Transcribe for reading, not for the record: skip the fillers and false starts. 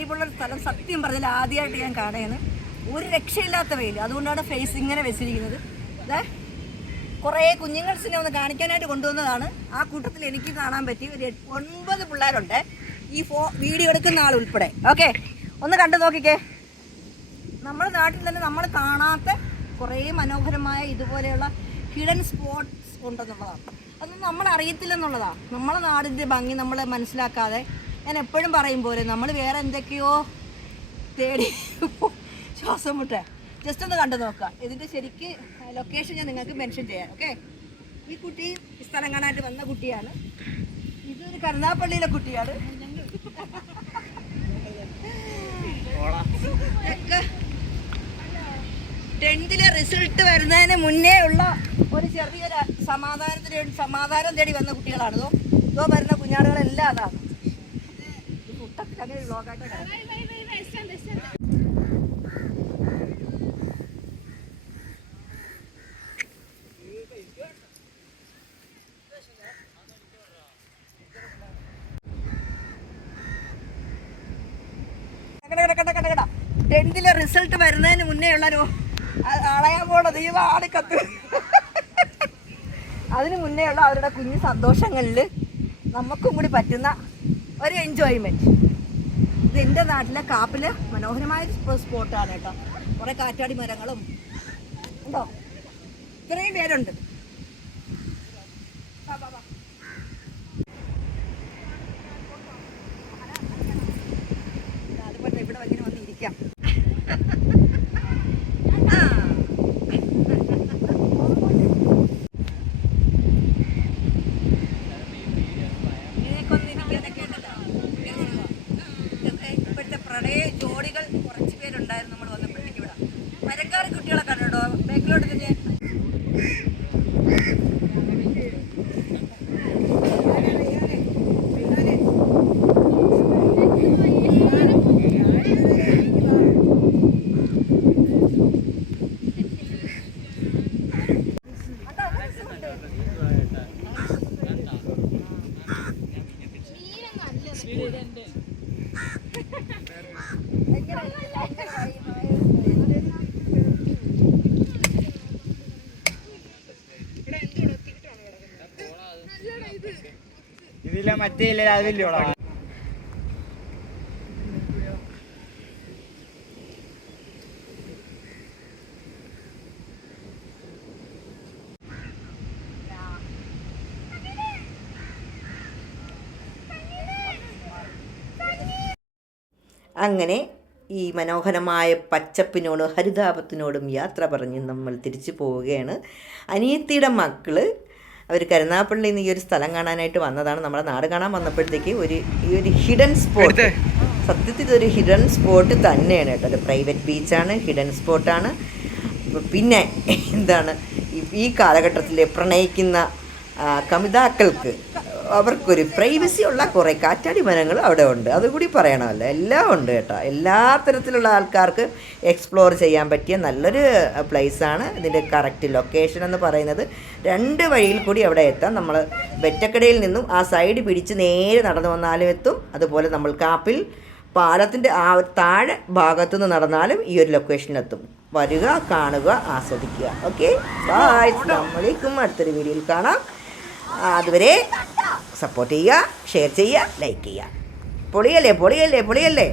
വൈബുള്ളൊരു സ്ഥലം സത്യം പറഞ്ഞാൽ ആദ്യമായിട്ട് ഞാൻ കാണുകയാണ്. ഒരു രക്ഷയില്ലാത്ത വെയിൽ, അതുകൊണ്ടാണ് ഫേസ് ഇങ്ങനെ വെച്ചിരിക്കുന്നത്. കുറേ കുഞ്ഞുങ്ങൾസിനെ ഒന്ന് കാണിക്കാനായിട്ട് കൊണ്ടുവന്നതാണ്. ആ കൂട്ടത്തിൽ എനിക്ക് കാണാൻ പറ്റി ഒരു 9 പിള്ളേരുണ്ട്, ഈ വീഡിയോ എടുക്കുന്ന ആൾ ഉൾപ്പെടെ. ഓക്കെ, ഒന്ന് കണ്ടു നോക്കിക്കേ. നമ്മുടെ നാട്ടിൽ തന്നെ നമ്മൾ കാണാത്ത കുറേ മനോഹരമായ ഇതുപോലെയുള്ള ഹിഡൻ സ്പോട്ട്സ് ഉണ്ടെന്നുള്ളതാണ്. അതൊന്നും നമ്മൾ അറിയത്തില്ലെന്നുള്ളതാണ്. നമ്മളെ നാടിൻ്റെ ഭംഗി നമ്മൾ മനസ്സിലാക്കാതെ, ഞാൻ എപ്പോഴും പറയും പോലെ നമ്മൾ വേറെ എന്തൊക്കെയോ തേടി ശ്വാസം മുട്ടേ. ജസ്റ്റ് ഒന്ന് കണ്ടു നോക്കുക. ഇതിൻ്റെ ശരിക്ക് ലൊക്കേഷൻ ഞാൻ നിങ്ങൾക്ക് മെൻഷൻ ചെയ്യാം. ഓക്കെ, ഈ കുട്ടി ഈ സ്ഥലം കാണാനായിട്ട് വന്ന കുട്ടിയാണ്. ഇതൊരു കരുനാഗപ്പള്ളിയിലെ കുട്ടിയാണ്. 10th റിസൾട്ട് വരുന്നതിന് മുന്നേ ഉള്ള ഒരു ചെറിയൊരു സമാധാനം തേടി വന്ന കുട്ടികളാണ്. ഇതോ വരുന്ന കുഞ്ഞാടുകളെല്ലാം അതാണ്. അങ്ങനെ വ്ളോഗായിട്ട് കട 10th റിസൾട്ട് വരുന്നതിന് മുന്നേ ഉള്ളൊരു അളയാൻ പോണ ദൈവ ആളിക്കത്ത്. അതിന് മുന്നേ ഉള്ള അവരുടെ കുഞ്ഞു സന്തോഷങ്ങളിൽ നമുക്കും കൂടി പറ്റുന്ന ഒരു എൻജോയ്മെൻറ്റ്. ഇത് എൻ്റെ നാട്ടിലെ കാപ്പിൽ മനോഹരമായ സ്പോട്ടാണ് കേട്ടോ. കുറേ കാറ്റാടി മരങ്ങളും ഉണ്ടോ, ഇത്രയും പേരുണ്ട്. അതുപോലെ ഇവിടെ ഇങ്ങനെ വന്നിരിക്കാം. ജോഡികൾ കുറച്ച് പേരുണ്ടായിരുന്നു നമ്മൾ വന്നപ്പോഴത്തേക്ക്. ഇവിടെ മരക്കാർ കുട്ടികളെ കണ്ടോ, ബാക്കിലോട്ട് തന്നെ. ഇതില്ല മറ്റേ ഇല്ല അതില്ലോളാ. അങ്ങനെ ഈ മനോഹരമായ പച്ചപ്പിനോടും ഹരിതാപത്തിനോടും യാത്ര പറഞ്ഞ് നമ്മൾ തിരിച്ചു പോവുകയാണ്. അനിയത്തിയുടെ മക്കൾ അവർ കരുനാഗപ്പള്ളിയിൽ നിന്ന് ഈ ഒരു സ്ഥലം കാണാനായിട്ട് വന്നതാണ്. നമ്മുടെ നാട് കാണാൻ വന്നപ്പോഴത്തേക്ക് ഈ ഒരു ഹിഡൻ സ്പോട്ട്, സത്യത്തിൽ ഇതൊരു ഹിഡൻ സ്പോട്ട് തന്നെയാണ് കേട്ടോ. ഒരു പ്രൈവറ്റ് ബീച്ചാണ്, ഹിഡൻ സ്പോട്ടാണ്. പിന്നെ എന്താണ്, ഈ കാലഘട്ടത്തിൽ പ്രണയിക്കുന്ന കമിതാക്കൾക്ക് അവർക്കൊരു പ്രൈവസി ഉള്ള കുറേ കാറ്റാടി മരങ്ങൾ അവിടെ ഉണ്ട്. അതുകൂടി പറയണമല്ലോ. എല്ലാം ഉണ്ട് കേട്ടോ. എല്ലാ തരത്തിലുള്ള ആൾക്കാർക്ക് എക്സ്പ്ലോർ ചെയ്യാൻ പറ്റിയ നല്ലൊരു പ്ലേസാണ്. ഇതിൻ്റെ കറക്റ്റ് ലൊക്കേഷൻ എന്ന് പറയുന്നത് 2 വഴിയിൽ കൂടി അവിടെ എത്താം. നമ്മൾ വെറ്റക്കടയിൽ നിന്നും ആ സൈഡ് പിടിച്ച് നേരെ നടന്നു വന്നാലും എത്തും. അതുപോലെ നമ്മൾ കാപ്പിൽ പാലത്തിൻ്റെ ആ താഴെ ഭാഗത്തു നിന്ന് നടന്നാലും ഈ ഒരു ലൊക്കേഷനിലെത്തും. വരിക, കാണുക, ആസ്വദിക്കുക. Okay, by. നമ്മളേക്കും അടുത്തൊരു വീഡിയോയിൽ കാണാം. അതുവരെ സപ്പോർട്ട് ചെയ്യുക, ഷെയർ ചെയ്യുക, ലൈക്ക് ചെയ്യുക. പൊളിയല്ലേ.